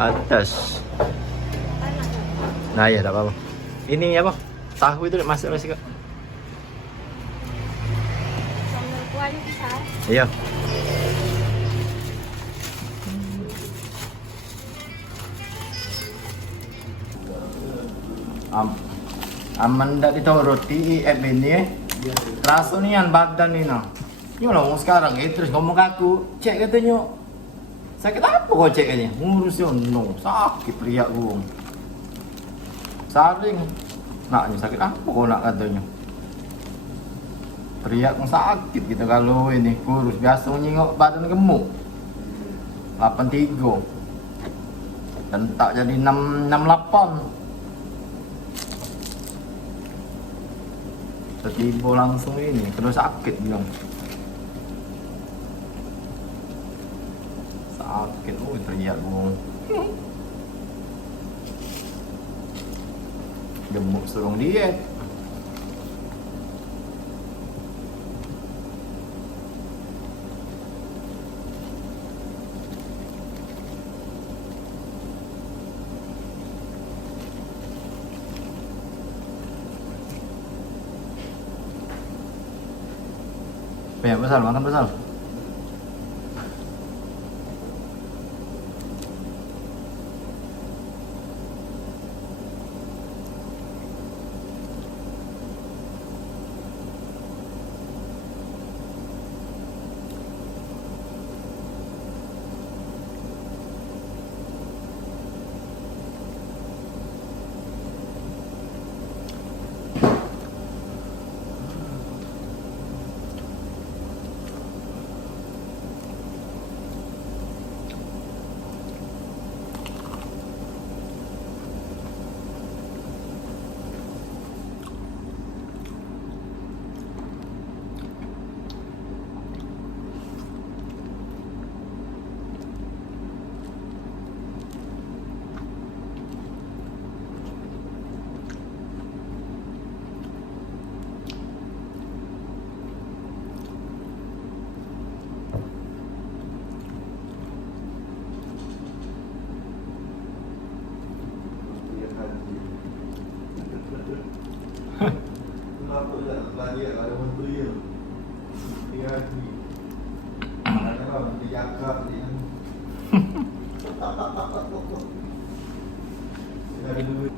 Atas. Nah ya, tak apa-apa. Ini apa? Tahu itu masuk masih kok. Sambal kuahnya bisa. Iya. Aman dah ditahu roti ini. Rasa ni yang badan ni nah. Ni lah sekarang terus ngomong ke aku, cek katanya. Sakit apa kau cek katanya? Ngurus yo no, sakit periak gua. Saring. Naknya sakit apa kau nak katanya? Periak yang sakit kita kalau ini kurus. Biasa menyingok badan gemuk. 83. Dan tak jadi 68. Tiba langsung ini, terus sakit bilang. Sakit, teriak gua. Gemuk suruh diet. Banyak besar, makan besar. Kenapa tak dia ada menteri ya? Dia haji. Kadang-kadang dia cakap dia. Dia ada duit.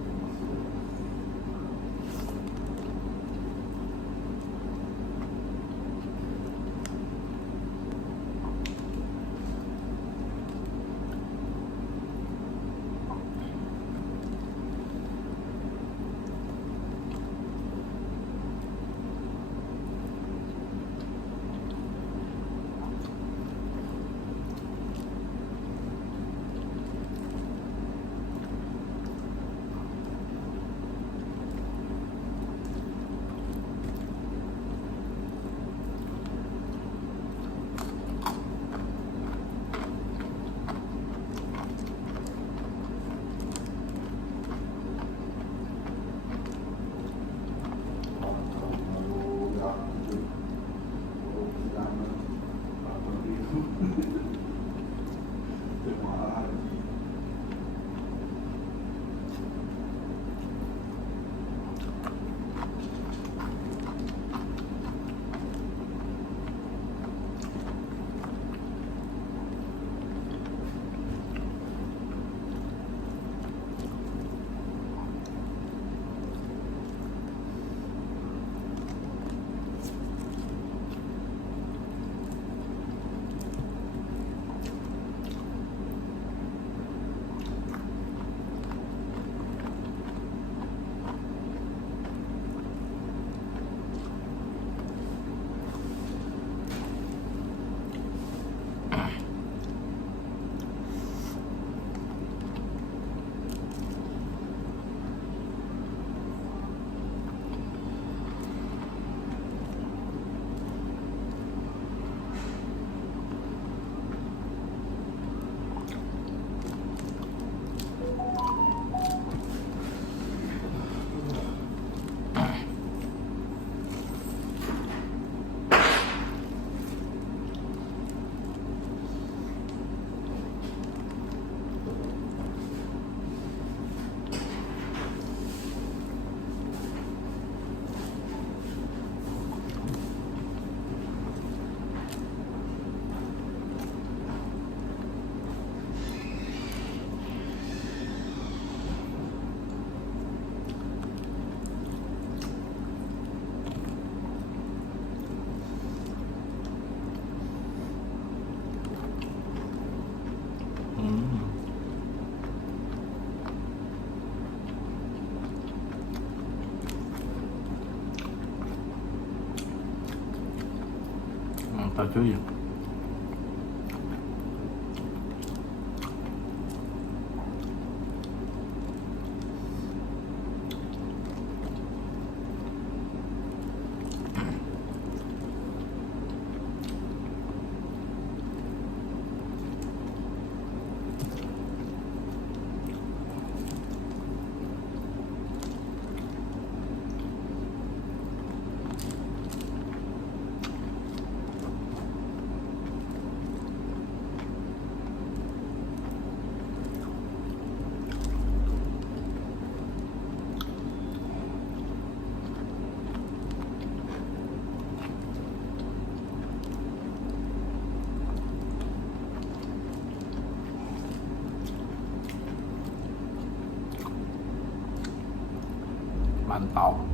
Satu je. Mantap.